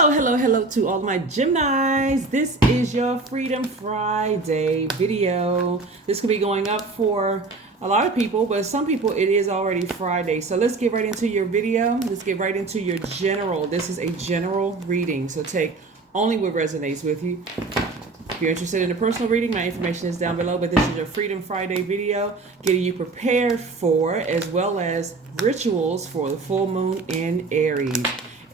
Hello to all my Geminis. This is your Freedom Friday video. This could be going up for a lot of people, but some people it is already Friday. So let's get right into your video. Let's get right into your general. This is a general reading, so take only what resonates with you. If you're interested in a personal reading, my information is down below, but this is your Freedom Friday video, getting you prepared for, as well as rituals for the full moon in Aries.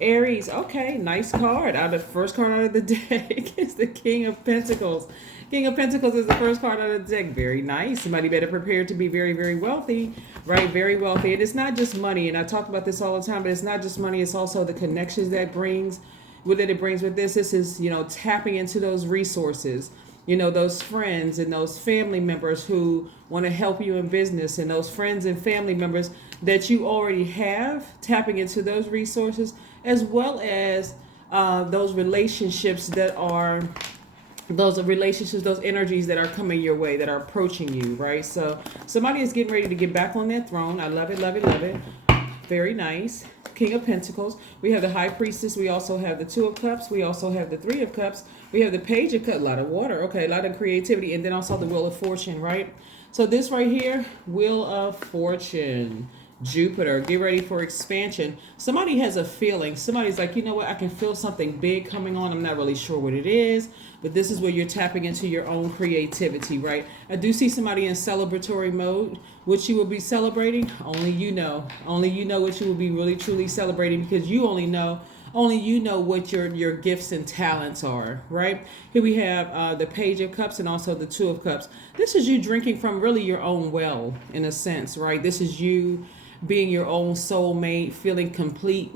Aries, okay, nice card. The first card out of the deck is the King of Pentacles. King of Pentacles is the first card out of the deck. Very nice. Somebody better prepare to be very, very wealthy, right? Very wealthy. And it's not just money, and I talk about this all the time, but it's not just money. It's also the connections that brings with it. It brings with this. This is, tapping into those resources, those friends and those family members who want to help you in business, and those friends and family members that you already have, tapping into those resources, as well as those relationships, those energies that are coming your way, that are approaching you, right? So somebody is getting ready to get back on their throne. I love it, love it, love it. Very nice. King of Pentacles. We have the High Priestess. We also have the Two of Cups. We also have the Three of Cups. We have the Page of Cups. A lot of water. Okay, a lot of creativity. And then also the Wheel of Fortune, right? So this right here, Wheel of Fortune. Jupiter, get ready for expansion. Somebody has a feeling. Somebody's like, you know what? I can feel something big coming on. I'm not really sure what it is, but this is where you're tapping into your own creativity, right? I do see somebody in celebratory mode. What you will be celebrating, only you know. Only you know what you will be really truly celebrating, because you only know what your gifts and talents are, right? Here we have the Page of Cups and also the Two of Cups. This is you drinking from really your own well, in a sense, right? This is you being your own soulmate, feeling complete,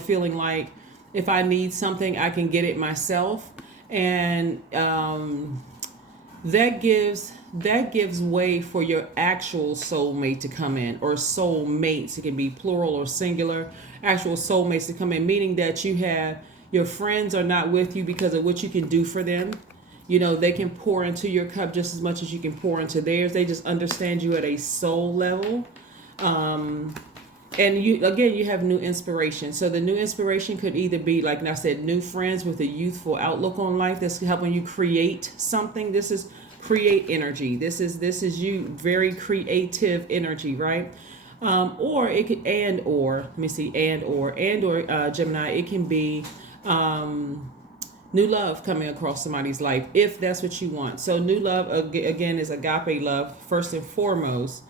feeling like if I need something, I can get it myself. And that gives way for your actual soulmate to come in, or soulmates. It can be plural or singular. Actual soulmates to come in, meaning that your friends are not with you because of what you can do for them. They can pour into your cup just as much as you can pour into theirs. They just understand you at a soul level. And you have new inspiration. So the new inspiration could either be, like I said, new friends with a youthful outlook on life that's helping you create something. This is create energy. This is you, very creative energy, right? Or it could, Gemini, it can be new love coming across somebody's life, if that's what you want. So new love, again, is agape love, first and foremost.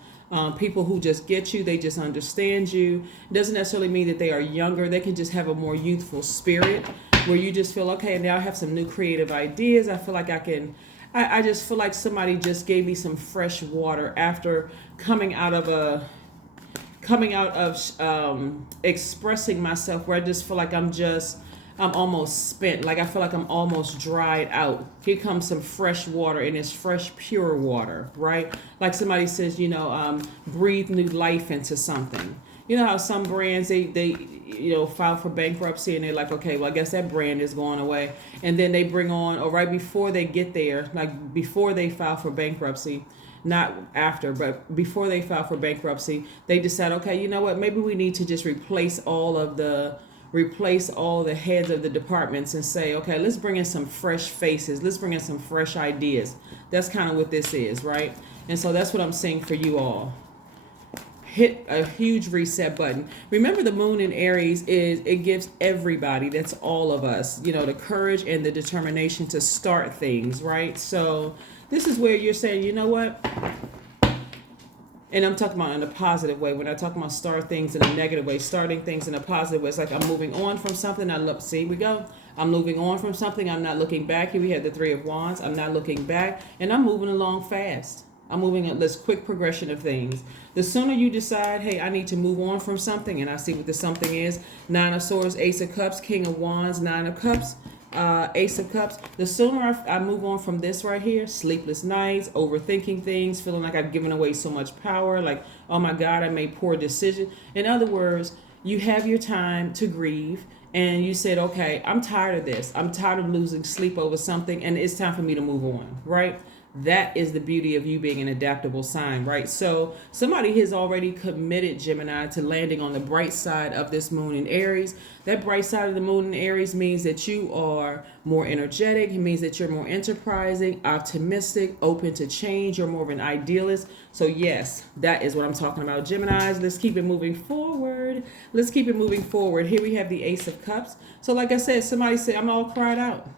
People who just get you, they just understand you. It doesn't necessarily mean that they are younger. They can just have a more youthful spirit, where you just feel, okay, now I have some new creative ideas. I feel like I just feel like somebody just gave me some fresh water after coming out of expressing myself, where I just feel like I'm almost spent. Like I feel like I'm almost dried out. Here comes some fresh water, and it's fresh, pure water, right? Like somebody says, breathe new life into something. You know how some brands, they file for bankruptcy, and they're like, okay, well, I guess that brand is going away. And then they bring on, or right before they get there, like before they file for bankruptcy, not after, but before they file for bankruptcy, they decide, okay, you know what, maybe we need to just replace all the heads of the departments and say, okay, let's bring in some fresh faces. Let's bring in some fresh ideas. That's kind of what this is, right? And so that's what I'm saying for you all. Hit a huge reset button. Remember, the moon in Aries it gives everybody, that's all of us, the courage and the determination to start things, right? So this is where you're saying, you know what? And I'm talking about in a positive way. When I talk about start things in a negative way, starting things in a positive way, it's like I'm moving on from something. See, we go. I'm moving on from something. I'm not looking back. Here we have the Three of Wands. I'm not looking back, and I'm moving along fast. I'm moving at this quick progression of things. The sooner you decide, hey, I need to move on from something, and I see what the something is. Nine of Swords, Ace of Cups, King of Wands, Nine of Cups, Ace of Cups. The sooner I move on from this right here, sleepless nights, overthinking things, feeling like I've given away so much power, like, oh my God, I made poor decisions. In other words, you have your time to grieve, and you said, okay, I'm tired of this. I'm tired of losing sleep over something, and it's time for me to move on, right? That is the beauty of you being an adaptable sign, right? So somebody has already committed, Gemini, to landing on the bright side of this moon in Aries. That bright side of the moon in Aries means that you are more energetic. It means that you're more enterprising, optimistic, open to change. You're more of an idealist. So yes, that is what I'm talking about, Geminis. Let's keep it moving forward. Let's keep it moving forward. Here we have the Ace of Cups. So like I said, somebody said, I'm all cried out.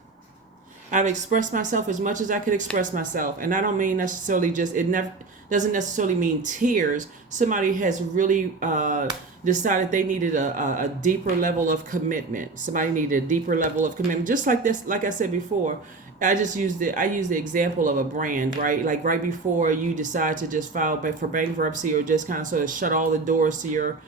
I've expressed myself as much as I could express myself. And I don't mean necessarily just, it never doesn't necessarily mean tears. Somebody has really decided they needed a deeper level of commitment. Somebody needed a deeper level of commitment. Just like this, like I said before, I use the example of a brand, right? Like right before you decide to just file for bankruptcy or just kind of sort of shut all the doors to your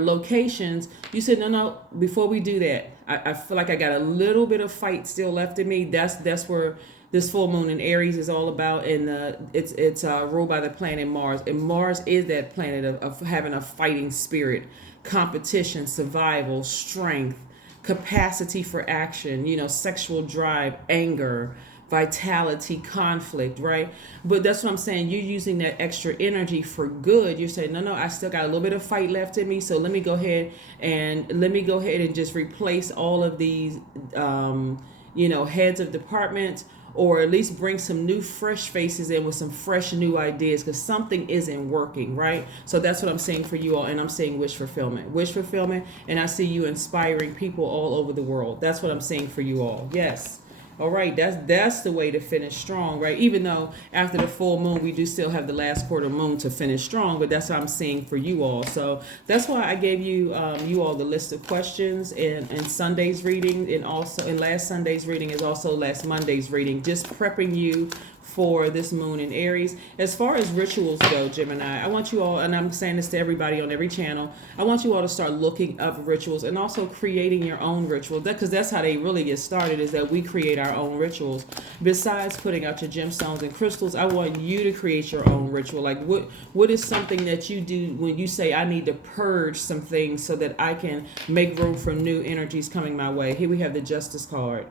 locations, you said no, before we do that, I feel like I got a little bit of fight still left in me. That's where this full moon in Aries is all about, and it's ruled by the planet Mars, and Mars is that planet of having a fighting spirit, competition, survival, strength, capacity for action, sexual drive, anger, vitality, conflict, right? But that's what I'm saying. You're using that extra energy for good. You're saying, no, I still got a little bit of fight left in me. So let me go ahead and just replace all of these, heads of departments, or at least bring some new fresh faces in with some fresh new ideas, because something isn't working, right? So that's what I'm saying for you all. And I'm saying wish fulfillment, and I see you inspiring people all over the world. That's what I'm saying for you all. Yes. All right, that's the way to finish strong, right? Even though after the full moon, we do still have the last quarter moon to finish strong, but that's what I'm seeing for you all. So that's why I gave you all the list of questions in Sunday's reading, and also in last Sunday's reading is also last Monday's reading, just prepping you for this moon in Aries. As far as rituals go, Gemini, I want you all, and I'm saying this to everybody on every channel, I want you all to start looking up rituals and also creating your own ritual. Because that's how they really get started, is that we create our own rituals. Besides putting out your gemstones and crystals, I want you to create your own ritual. Like what is something that you do when you say, I need to purge some things so that I can make room for new energies coming my way? Here we have the Justice card.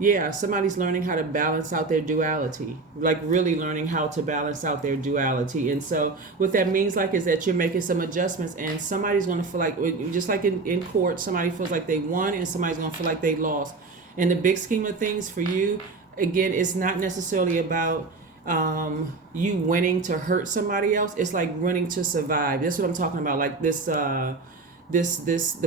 Yeah, somebody's learning how to balance out their duality, like really learning how to balance out their duality. And so what that means is that you're making some adjustments, and somebody's going to feel like, just like in court, somebody feels like they won and somebody's going to feel like they lost. In the big scheme of things for you, again, it's not necessarily about you winning to hurt somebody else. It's like winning to survive. That's what I'm talking about. Like the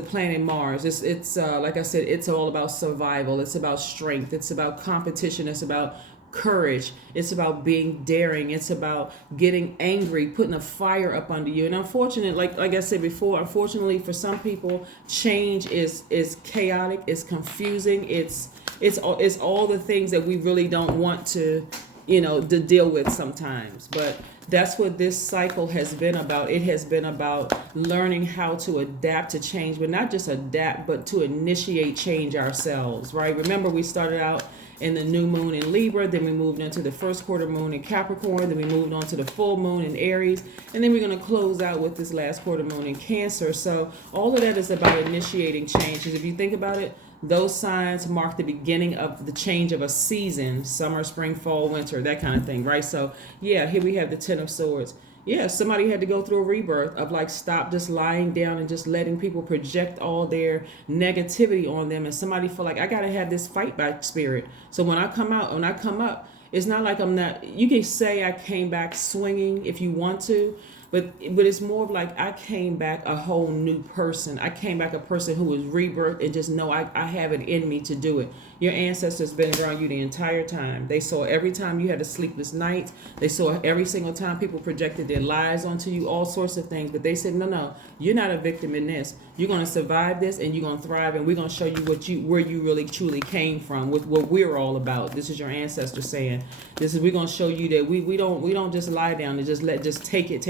planet Mars, it's like I said, it's all about survival. It's about strength. It's about competition. It's about courage. It's about being daring. It's about getting angry, putting a fire up under you. And unfortunately, like I said before, unfortunately for some people, change is chaotic. It's confusing. It's all the things that we really don't want to deal with sometimes. But that's what this cycle has been about. It has been about learning how to adapt to change, but not just adapt, but to initiate change ourselves, right? Remember, we started out in the new moon in Libra, then we moved into the first quarter moon in Capricorn, then we moved on to the full moon in Aries, and then we're going to close out with this last quarter moon in Cancer. So all of that is about initiating change. Because if you think about it, those signs mark the beginning of the change of a season, summer, spring, fall, winter, that kind of thing, right? So yeah, here we have the Ten of Swords. Yeah, somebody had to go through a rebirth of stop just lying down and just letting people project all their negativity on them. And somebody feel like, I got to have this fight back spirit. So when I come up, it's not like you can say I came back swinging if you want to, but it's more of like I came back a whole new person. I came back a person who was rebirthed and just know I have it in me to do it. Your ancestors been around you the entire time. They saw every time you had a sleepless night. They saw every single time people projected their lies onto you, all sorts of things. But they said, no, you're not a victim in this. You're going to survive this and you're going to thrive, and we're going to show you where you really truly came from, with what we're all about. This is your ancestors saying, we're going to show you that we don't just lie down and just take it.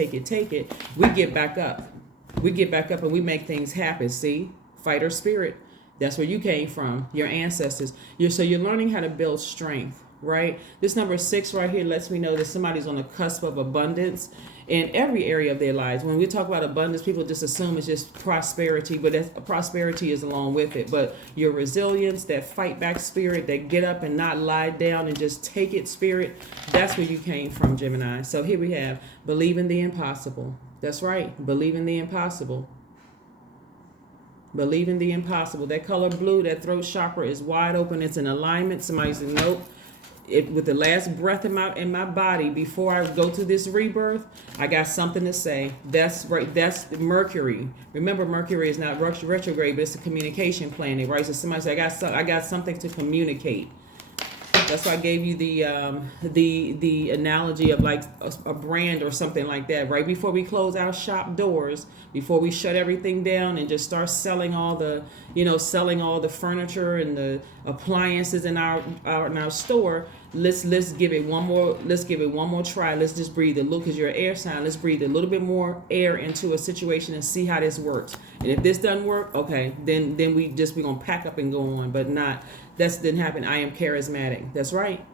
We get back up. And we make things happen. See? Fighter spirit. That's where you came from, your ancestors. You're learning how to build strength. right? This number 6 right here lets me know that somebody's on the cusp of abundance in every area of their lives. When we talk about abundance, people just assume it's just prosperity, but prosperity is along with it. But your resilience, that fight back spirit, that get up and not lie down and just take it spirit, that's where you came from, Gemini. So here we have believe in the impossible. That's right. Believe in the impossible. Believe in the impossible. That color blue, that throat chakra is wide open. It's in alignment. Somebody said, nope. With the last breath in my body before I go to this rebirth, I got something to say. That's right. That's Mercury. Remember, Mercury is not retrograde, but it's a communication planet, right? So somebody said, I got something to communicate. That's why I gave you the analogy of like a brand or something like that. Right before we close our shop doors, before we shut everything down and just start selling all the furniture and the appliances in our store, let's give it one more try. Let's just breathe a little, because you're an air sign. Let's breathe a little bit more air into a situation and see how this works. And if this doesn't work, okay, then we're gonna pack up and go on. But not. That didn't happen. I am charismatic. That's right.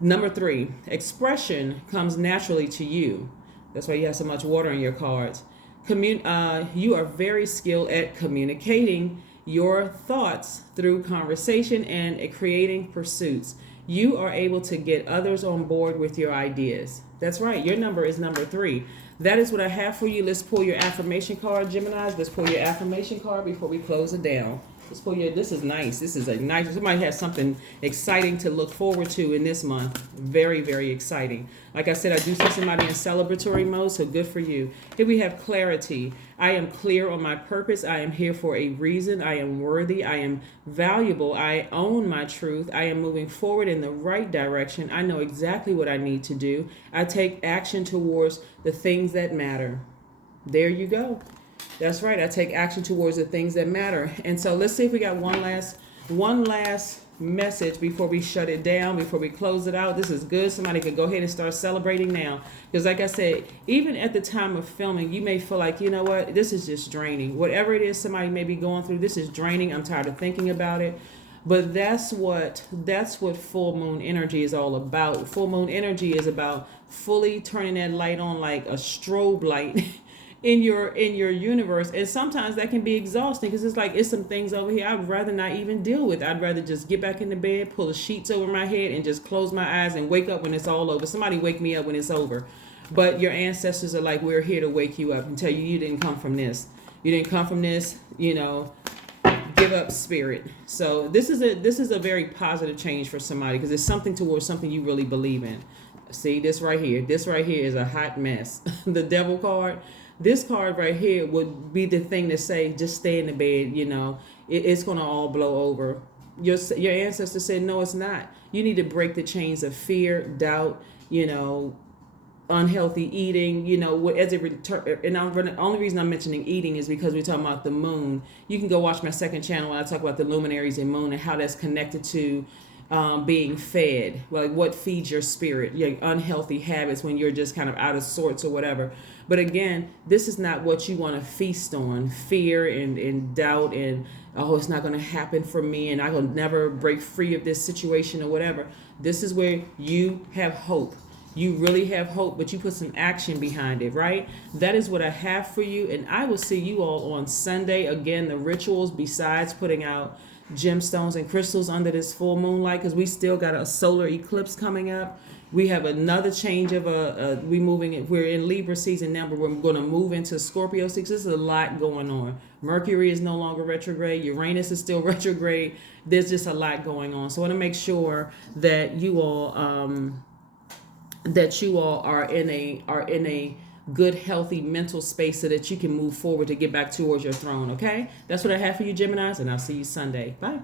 Number 3, expression comes naturally to you. That's why you have so much water in your cards. You are very skilled at communicating your thoughts through conversation and at creating pursuits. You are able to get others on board with your ideas. That's right. Your number is number 3. That is what I have for you. Let's pull your affirmation card, Geminis. Let's pull your affirmation card before we close it down. This is nice. This is a nice. Somebody has something exciting to look forward to in this month. Very, very exciting. Like I said, I do see somebody in celebratory mode, so good for you. Here we have clarity. I am clear on my purpose. I am here for a reason. I am worthy. I am valuable. I own my truth. I am moving forward in the right direction. I know exactly what I need to do. I take action towards the things that matter. There you go. That's right. I take action towards the things that matter. And so let's see if we got one last message before we shut it down, before we close it out. This is good. Somebody could go ahead and start celebrating now. Because like I said, even at the time of filming, you may feel like, you know what, this is just draining. Whatever it is somebody may be going through, this is draining. I'm tired of thinking about it. But that's what full moon energy is all about. Full moon energy is about fully turning that light on like a strobe light in your universe. And sometimes that can be exhausting, because it's like, it's some things over here I'd rather not even deal with. I'd rather just get back in the bed, pull the sheets over my head, and just close my eyes and wake up when it's all over. Somebody wake me up when it's over. But your ancestors are like, we're here to wake you up and tell you didn't come from this. You didn't come from this, give up spirit. So this is a very positive change for somebody, because it's something towards something you really believe in. See, this right here is a hot mess. The devil card. This card right here would be the thing to say, just stay in the bed, it's going to all blow over. Your ancestors said, no, it's not. You need to break the chains of fear, doubt, unhealthy eating, as it return. And the only reason I'm mentioning eating is because we're talking about the moon. You can go watch my second channel when I talk about the luminaries and moon and how that's connected to being fed, like what feeds your spirit, your unhealthy habits when you're just kind of out of sorts or whatever. But again, this is not what you want to feast on, fear and doubt and, oh, it's not going to happen for me and I will never break free of this situation or whatever. This is where you have hope. You really have hope, but you put some action behind it, right? That is what I have for you. And I will see you all on Sunday. Again, the rituals, besides putting out gemstones and crystals under this full moonlight, because we still got a solar eclipse coming up. We have another change of we're in Libra season now, but we're going to move into Scorpio season. There's a lot going on. Mercury is no longer retrograde. Uranus is still retrograde. There's just a lot going on. So I want to make sure that you all are in a good, healthy mental space so that you can move forward to get back towards your throne. Okay, that's what I have for you, Geminis, and I'll see you Sunday. Bye.